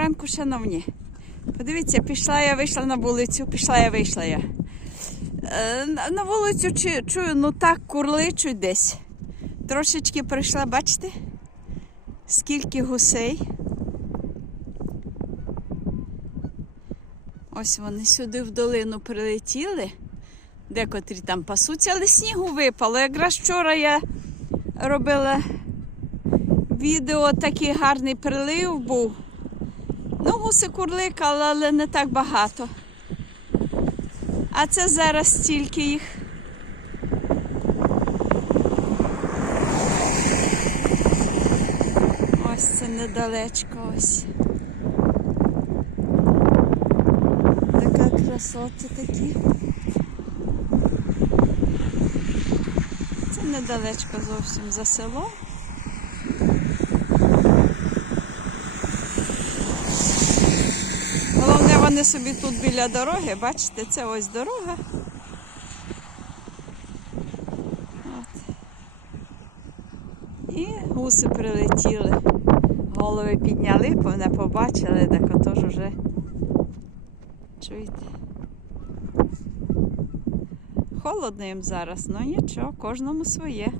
ранку, шановні. Подивіться, пішла я, вийшла на вулицю, пішла я, вийшла я. Е, на- На вулицю чую, ну так курличуть десь. Трошечки прийшла, бачите? Скільки гусей. Ось вони сюди в долину прилетіли. Декотрі там пасуться, але снігу випало. Якраз вчора я робила відео, такий гарний прилив був. Ну, гуси курликали, але не так багато. А це зараз стільки їх. Ось це недалечко ось. Така красота такі. Це недалечко зовсім за село. Вони собі тут біля дороги, бачите, це ось дорога. От. І гуси прилетіли. Голови підняли, мене побачили, так отож уже. Чуєте? Холодно їм зараз, ну нічого, кожному своє.